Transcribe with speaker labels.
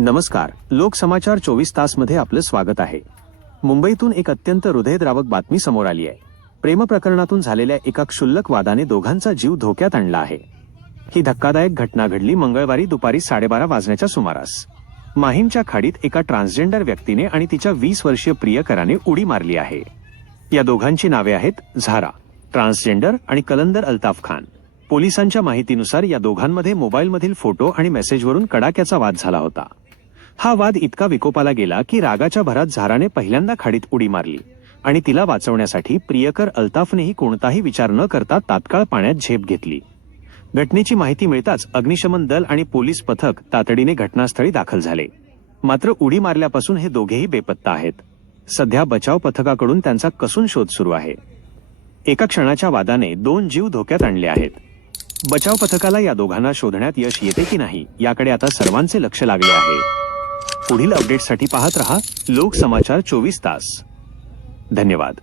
Speaker 1: नमस्कार. लोकसमाचार चोवीस तासमध्ये आपलं स्वागत आहे. मुंबईतून एक अत्यंत हृदयद्रावक बातमी समोर आली आहे. प्रेम प्रकरणातून झालेल्या एका क्षुल्लक वादाने दोघांचा जीव धोक्यात आणला आहे. ही धक्कादायक घटना घडली मंगळवारी दुपारी साडेबारा वाजण्याच्या सुमारास. माहीमच्या खाडीत एका ट्रान्सजेंडर व्यक्तीने आणि तिच्या वीस वर्षीय प्रियकराने उडी मारली आहे. या दोघांची नावे आहेत झारा ट्रान्सजेंडर आणि कलंदर अल्ताफ खान. पोलिसांच्या माहितीनुसार या दोघांमध्ये मोबाईलमधील फोटो आणि मेसेजवरून कडाक्याचा वाद झाला होता. हा वाद इतका विकोपाला गेला की रागाच्या भरात झाराने पहिल्यांदा खाडीत उडी मारली. आणि तिला वाचवण्यासाठी प्रियकर अल्ताफनेही कोणताही विचार न करता तात्काळ पाण्यात झेप घेतली. घटनेची माहिती मिळताच अग्निशमन दल आणि पोलीस पथक तातडीने घटनास्थळी दाखल झाले. मात्र उडी मारल्यापासून हे दोघेही बेपत्ता आहेत. सध्या बचाव पथकाकडून त्यांचा कसून शोध सुरू आहे. एका क्षणाच्या वादाने दोन जीव धोक्यात आणले आहेत. बचाव पथकाला या दोघांना शोधण्यात यश येते की नाही याकडे आता सर्वांचे लक्ष लागले आहे. पुढील अपडेटसाठी पाहत रहा लोक समाचार चोवीस तास. धन्यवाद.